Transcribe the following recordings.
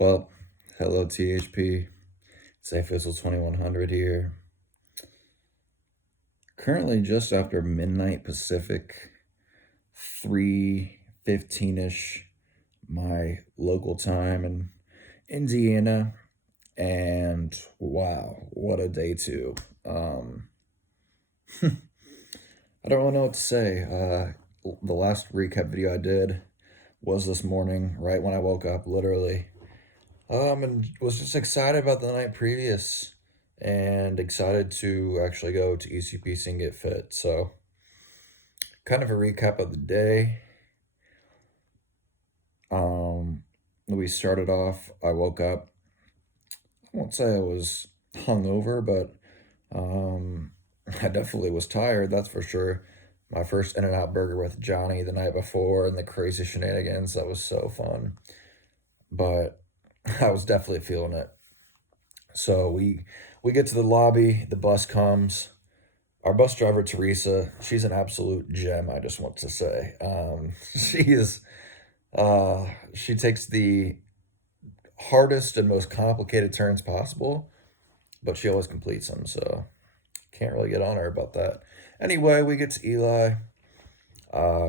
Well, hello THP. It's official 2100 here. Currently just after midnight Pacific, 3:15ish my local time in Indiana, and wow, what a day two. I don't really know what to say. The last recap video I did was this morning, right when I woke up, literally. And was just excited about the night previous and excited to actually go to ECPC and get fit. So, kind of a recap of the day. We started off, I woke up, I won't say I was hungover, but I definitely was tired, that's for sure. My first In-N-Out burger with Johnny the night before and the crazy shenanigans, that was so fun. But I was definitely feeling it. So we get to the lobby, the bus comes. Our bus driver Teresa, she's an absolute gem, I just want to say. She is she takes the hardest and most complicated turns possible, but she always completes them, so can't really get on her about that. Anyway, we get to Eli.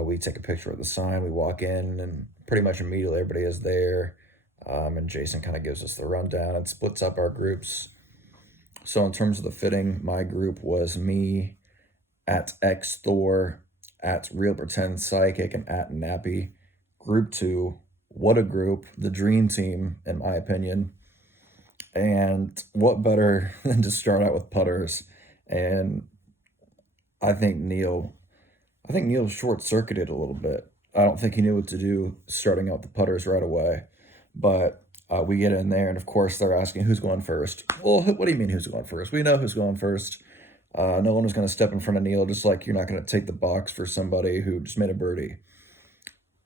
We take a picture of the sign, we walk in, and pretty much immediately everybody is there. And Jason kind of gives us the rundown and splits up our groups. So in terms of the fitting, my group was me, at X Thor, at Real Pretend Psychic, and at Nappy. Group two, what a group, the dream team, in my opinion. And what better than to start out with putters? And I think Neil, I think Neil short circuited a little bit. I don't think he knew what to do starting out the putters right away. But we get in there, and of course, they're asking who's going first. Well, what do you mean who's going first? We know who's going first. No one was going to step in front of Neil, just like you're not going to take the box for somebody who just made a birdie.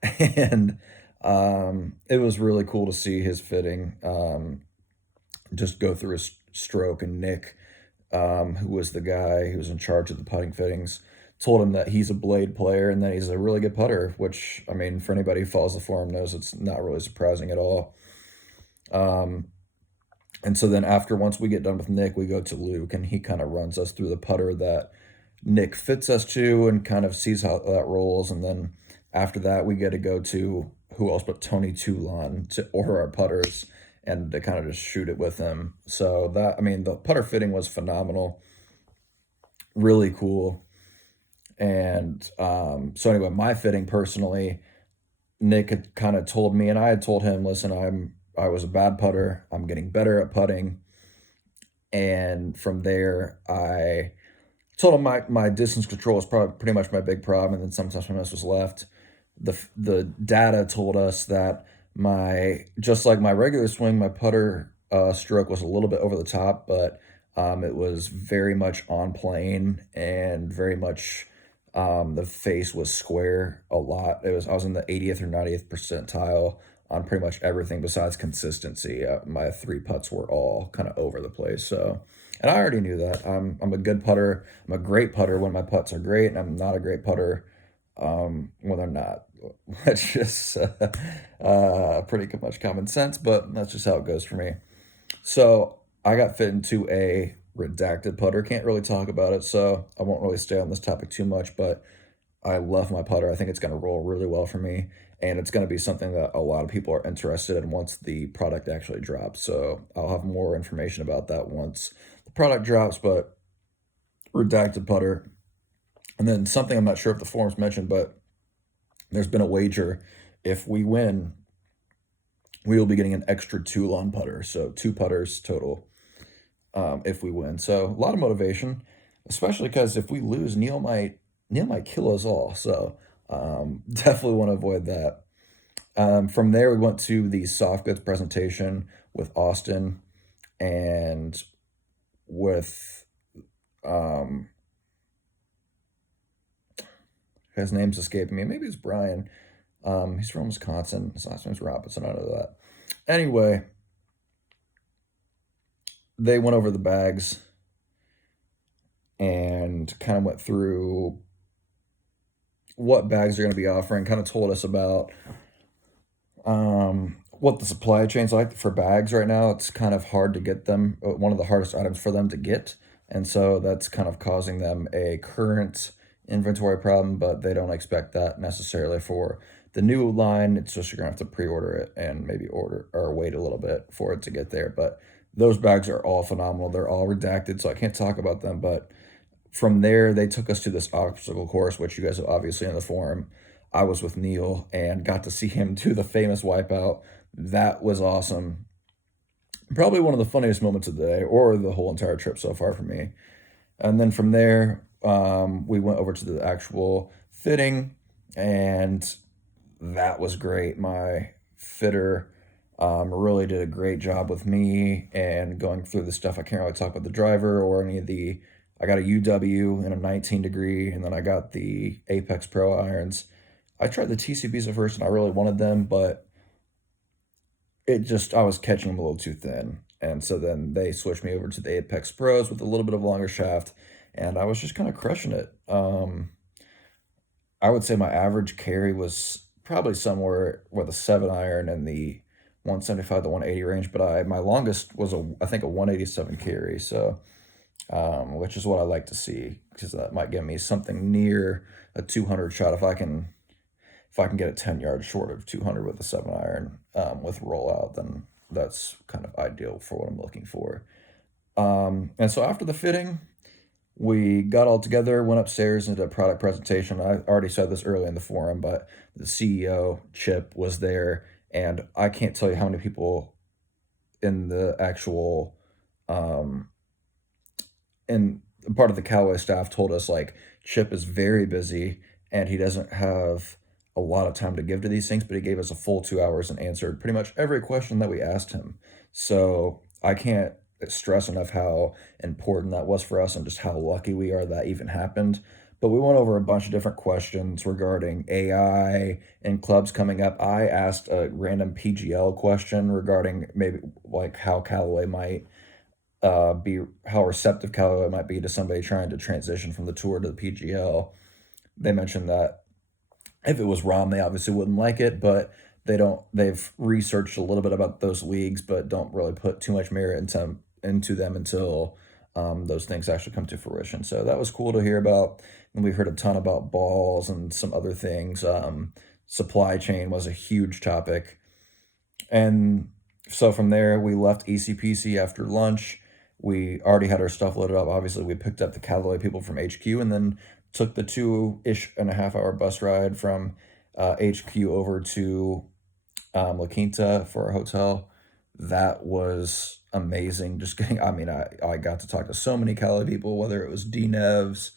And it was really cool to see his fitting just go through his stroke. And Nick, who was the guy who was in charge of the putting fittings, told him that he's a blade player and that he's a really good putter, which, I mean, for anybody who follows the forum knows it's not really surprising at all. And so then once we get done with Nick, we go to Luke, and he kind of runs us through the putter that Nick fits us to and kind of sees how that rolls. And then after that, we get to go to who else but Tony Toulon to order our putters and to kind of just shoot it with him. So that, I mean, the putter fitting was phenomenal, really cool. And so anyway, my fitting personally, Nick had kind of told me, and I had told him, listen, I was a bad putter. I'm getting better at putting. And from there, I told him my distance control was probably pretty much my big problem, and then sometimes my miss was left. The data told us that my just like my regular swing, my putter stroke was a little bit over the top, but it was very much on plane and very much the face was square a lot. I was in the 80th or 90th percentile on pretty much everything besides consistency. My three putts were all kind of over the place. So, and I already knew that. I'm a good putter. I'm a great putter when my putts are great, and I'm not a great putter when they're not. That's just pretty much common sense, but that's just how it goes for me. So I got fit into a redacted putter. Can't really talk about it, so I won't really stay on this topic too much, but I love my putter. I think it's going to roll really well for me, and it's going to be something that a lot of people are interested in once the product actually drops. So I'll have more information about that once the product drops, but redacted putter. And then something I'm not sure if the forums mentioned, but there's been a wager. If we win, we will be getting an extra Toulon putter, so two putters total if we win. So a lot of motivation, especially because if we lose, Neil might kill us all. So definitely want to avoid that. From there, we went to the soft goods presentation with Austin and with his name's escaping me. Maybe it's Brian. He's from Wisconsin. His last name's Robinson. I know that. Anyway, they went over the bags and kind of went through what bags they're going to be offering, kind of told us about what the supply chain's like for bags right now. It's kind of hard to get them, one of the hardest items for them to get. And so that's kind of causing them a current inventory problem, but they don't expect that necessarily for the new line. It's just you're gonna have to pre-order it and maybe order or wait a little bit for it to get there. But those bags are all phenomenal. They're all redacted, so I can't talk about them. But from there, they took us to this obstacle course, which you guys have obviously in the forum. I was with Neil and got to see him do the famous wipeout. That was awesome. Probably one of the funniest moments of the day or the whole entire trip so far for me. And then from there, we went over to the actual fitting, and that was great. My fitter really did a great job with me and going through the stuff. I can't really talk about the driver or any of the. I got a UW in a 19 degree, and then I got the Apex Pro irons. I tried the TCBs at first, and I really wanted them, but it just I was catching them a little too thin. And so then they switched me over to the Apex Pros with a little bit of longer shaft, and I was just kind of crushing it. I would say my average carry was probably somewhere with a 7 iron in the 175 to 180 range, but my longest was I think a 187 carry, so which is what I like to see because that might give me something near a 200 shot if I can get a 10 yards short of 200 with a 7 iron with rollout, then that's kind of ideal for what I'm looking for. And so after the fitting, we got all together, went upstairs and did a product presentation. I already said this early in the forum, but the CEO, Chip, was there, and I can't tell you how many people in the actual and part of the Callaway staff told us like Chip is very busy and he doesn't have a lot of time to give to these things, but he gave us a full 2 hours and answered pretty much every question that we asked him. So I can't stress enough how important that was for us and just how lucky we are that even happened. But we went over a bunch of different questions regarding AI and clubs coming up. I asked a random PGL question regarding maybe like how Callaway might be how receptive Callaway might be to somebody trying to transition from the tour to the PGL. They mentioned that if it was ROM, they obviously wouldn't like it, but they've researched a little bit about those leagues, but don't really put too much merit into them until those things actually come to fruition. So that was cool to hear about. And we heard a ton about balls and some other things. Supply chain was a huge topic. And so from there, we left ECPC after lunch. We already had our stuff loaded up. Obviously, we picked up the Callaway people from HQ and then took the 2-ish-and-a-half-hour bus ride from HQ over to La Quinta for a hotel. That was amazing. Just getting, I mean, I got to talk to so many Callaway people, whether it was D Nevs,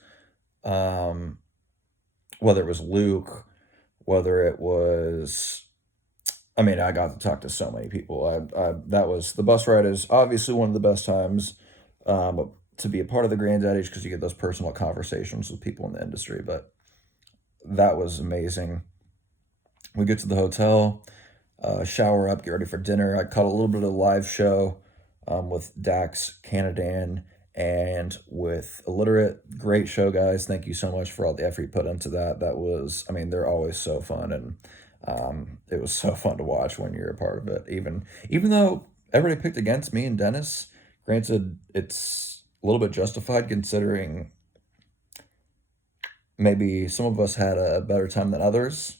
um, whether it was Luke, whether it was I mean, I got to talk to so many people. That was the bus ride is obviously one of the best times to be a part of the Grandaddies because you get those personal conversations with people in the industry. But that was amazing. We get to the hotel, shower up, get ready for dinner. I caught a little bit of a live show with Dax Canadan and with Illiterate. Great show, guys. Thank you so much for all the effort you put into that. That was, I mean, they're always so fun, and it was so fun to watch when you're a part of it. Even though everybody picked against me and Dennis, granted, it's a little bit justified considering maybe some of us had a better time than others.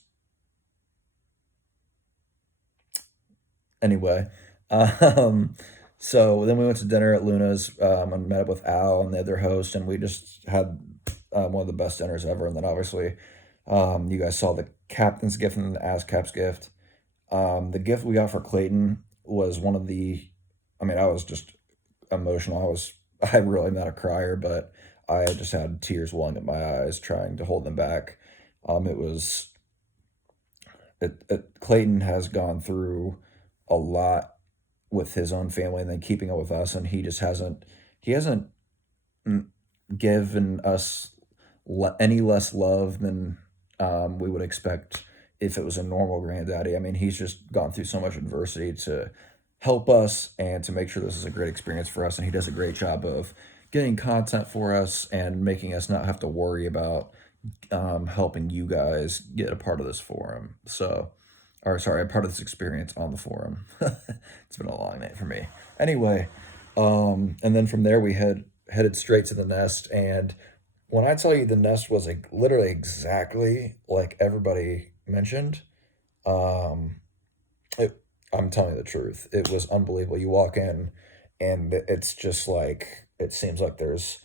Anyway, um, so then we went to dinner at Luna's and met up with Al and the other host, and we just had one of the best dinners ever. And then obviously, you guys saw the captain's gift and the ASCAP's gift. The gift we got for Clayton was one of the, I mean, I was just emotional. I'm really not a crier, but I just had tears welling up my eyes trying to hold them back. It was, Clayton has gone through a lot with his own family and then keeping up with us, and he hasn't mm, given us any less love than we would expect if it was a normal granddaddy. I mean, he's just gone through so much adversity to help us and to make sure this is a great experience for us. And he does a great job of getting content for us and making us not have to worry about helping you guys get a part of this forum. So or sorry, a part of this experience on the forum. It's been a long night for me. Anyway, and then from there we headed straight to the nest. And when I tell you the nest was like literally exactly like everybody mentioned, um, it, I'm telling you the truth. It was unbelievable. You walk in, and it's just like it seems like there's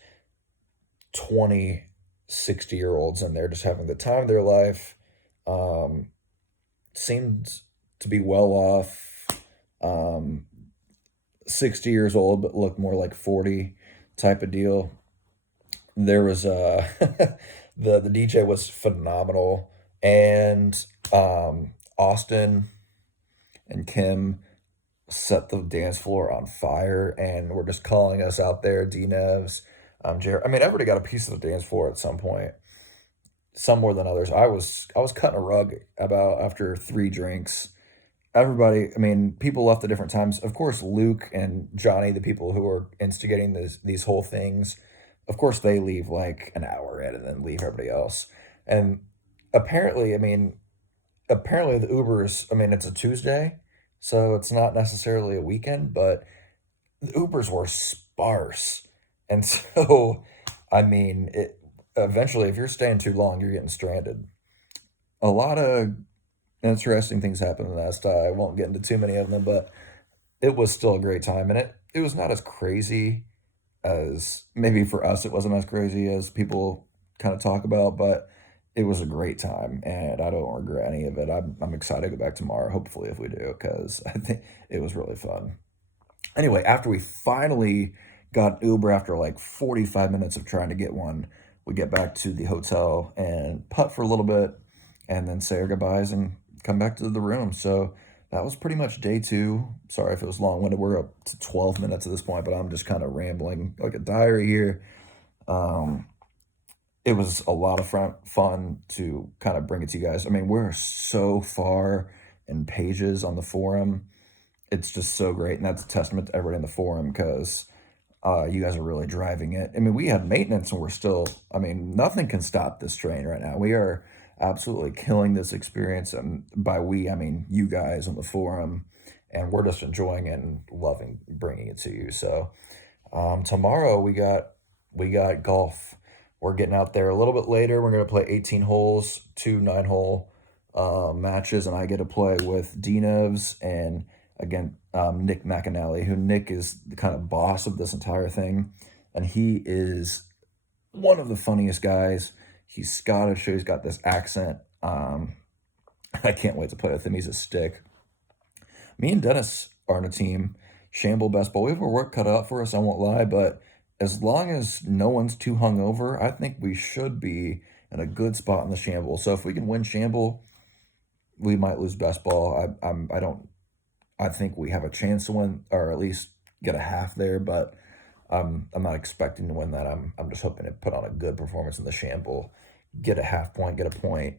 20, 60 year olds in there just having the time of their life. Um, Seemed to be well off. Um, 60 years old, but looked more like 40 type of deal. There was the DJ was phenomenal, and Austin and Kim set the dance floor on fire, and were just calling us out there. D Nevs, Jared. I mean, everybody got a piece of the dance floor at some point. Some more than others. I was cutting a rug about after 3 drinks. Everybody, I mean, people left at different times. Of course, Luke and Johnny, the people who are instigating these whole things, of course, they leave like an hour in and then leave everybody else. And apparently, I mean, apparently the Ubers, I mean, it's a Tuesday, so it's not necessarily a weekend, but the Ubers were sparse. And so, I mean, eventually, if you're staying too long, you're getting stranded. A lot of interesting things happened in that. I won't get into too many of them, but it was still a great time, and it was not as crazy as maybe for us. It wasn't as crazy as people kind of talk about, but it was a great time, and I don't regret any of it. I'm excited to go back tomorrow. Hopefully, if we do, because I think it was really fun. Anyway, after we finally got Uber after like 45 minutes of trying to get one, we get back to the hotel and putt for a little bit and then say our goodbyes and come back to the room. So that was pretty much day two. Sorry if it was long winded. We're up to 12 minutes at this point, but I'm just kind of rambling like a diary here. Um, it was a lot of fun to kind of bring it to you guys. I mean, we're so far in pages on the forum. It's just so great, and that's a testament to everybody in the forum because you guys are really driving it. I mean, we had maintenance, and we're still. I mean, nothing can stop this train right now. We are absolutely killing this experience, and by we, I mean you guys on the forum, and we're just enjoying it and loving bringing it to you. So tomorrow we got golf. We're getting out there a little bit later. We're gonna play 18 holes, 2 9-hole matches, and I get to play with Dinevs and again Nick McAnally, who Nick is the kind of boss of this entire thing, and he is one of the funniest guys. He's Scottish, so he's got this accent. I can't wait to play with him. He's a stick. Me and Dennis are on a team, Shamble Best Ball. We have our work cut out for us, I won't lie, but as long as no one's too hungover, I think we should be in a good spot in the Shamble. So if we can win Shamble, we might lose Best Ball. I don't. I think we have a chance to win, or at least get a half there, but I'm not expecting to win that. I'm just hoping to put on a good performance in the Shamble, get a half point, get a point,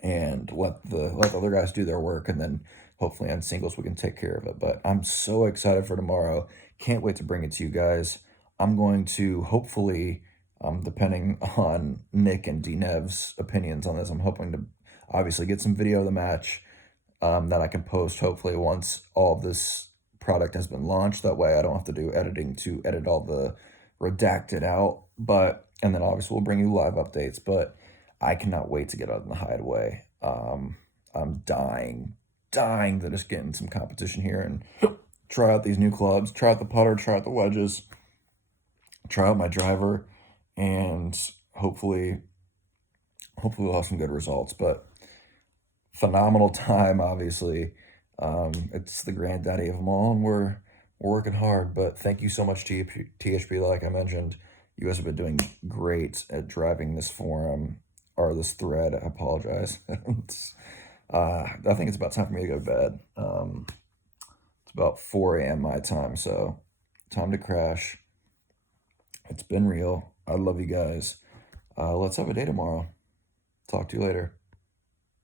and let the other guys do their work, and then hopefully on singles we can take care of it. But I'm so excited for tomorrow. Can't wait to bring it to you guys. I'm going to hopefully, depending on Nick and Dnev's opinions on this, I'm hoping to obviously get some video of the match that I can post hopefully once all of this product has been launched. That way I don't have to do editing to edit all the redacted out. But and then obviously we'll bring you live updates. But I cannot wait to get out in the hideaway. I'm dying to just get in some competition here and try out these new clubs, try out the putter, try out the wedges, try out my driver, and hopefully we'll have some good results. But phenomenal time, obviously. It's the granddaddy of them all, and we're working hard. But thank you so much, THP. Like I mentioned, you guys have been doing great at driving this forum or this thread. I apologize. I think it's about time for me to go to bed. It's about 4 a.m. my time, so time to crash. It's been real. I love you guys. Let's have a day tomorrow. Talk to you later.